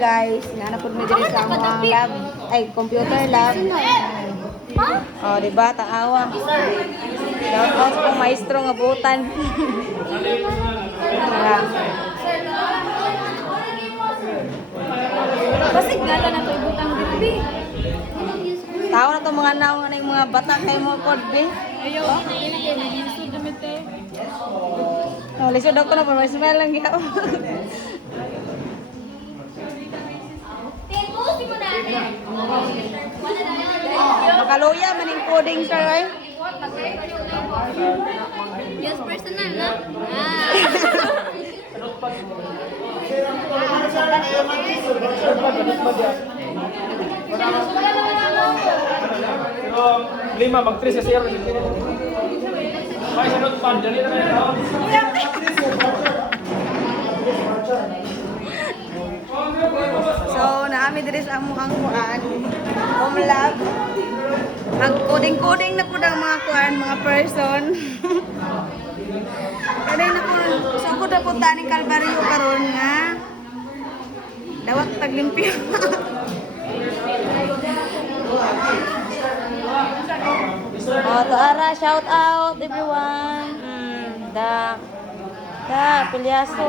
guys. Nahanap po mo diri sa mga lab. Ay, computer lab. Oh, di ba? Taawa. Shout out sa pong maestro nga buutan. Kasi gala na to ibutang dito. Tao na to mga naong na yung mga bata kay mo pod be. Ayaw, nag-iisod damit eh. Oh, lisod ako na pero may smell lang gyud. Makaluya maning coding sir ay. Yes, personal na. Pero lima, mag-3 sa 0. May sunod pa, dali na kayo. So, naami diri sa among kuan. Home lab. Mag-coding-coding na po ang mga kuan, mga person. Kaya na po, sa ko na po taning Kalbaryo karon nga. Dawat taglimpyo. Oh, Tuara, shout out everyone. Da Pilyaso.